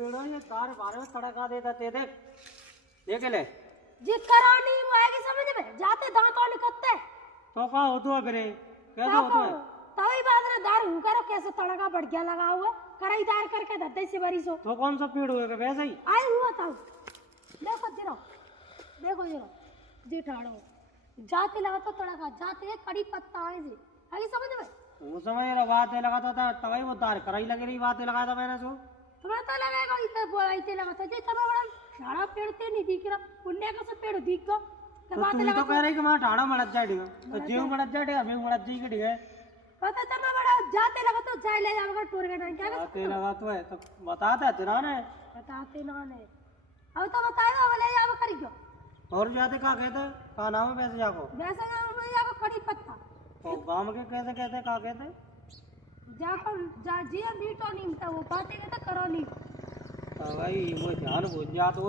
पेड़ों ये तार बारे में तड़का देता ते देख देख ले जी करानी वो आएगी समझ में जाते दांतों निकलते तो का हो तो फिर कैसा हो तो तभी बात ना दार हूं करो कैसे तड़का बढ़ गया लगा हुआ कराई दार करके धत्ते से बरी सो तो कौन सा पेड़ हुआ वैसा ही आई हुआ था देखो जीरो जी ठाड़ो जाते लगा तो तड़का जाते कड़ी पत्ता है जी आई समझ में वो समय बात लगाता था तभी वो तार कराई लगी रही बातें लगाता मैंने सो तुम्हें तो लगेगा इतने लगाता जी चलो बड़ा सारा पेड़ ते नहीं दिख रहा पुण्य का सब पेड़ दिख गो तो तू तो कह रही कि मैं ठाड़ा मड़त जाएगा तो जीव मड़त जाएगा मैं मड़त जी के ठीक है पता था मैं बड़ा जाते लगा तो जाए ले जाऊंगा टूर के टाइम क्या जाते लगा तो है तो बताता तेरा ने बताते ना ने अब तो बताए ना ले जाओ करी क्यों और जाते का कहते का नाम है वैसे जाको वैसे जाओ कड़ी पत्ता तो गांव के कैसे कहते का कहते जाको जा जी मीठो नहीं था वो बातें कहते करो नहीं तो भाई वो ध्यान भूल जात हो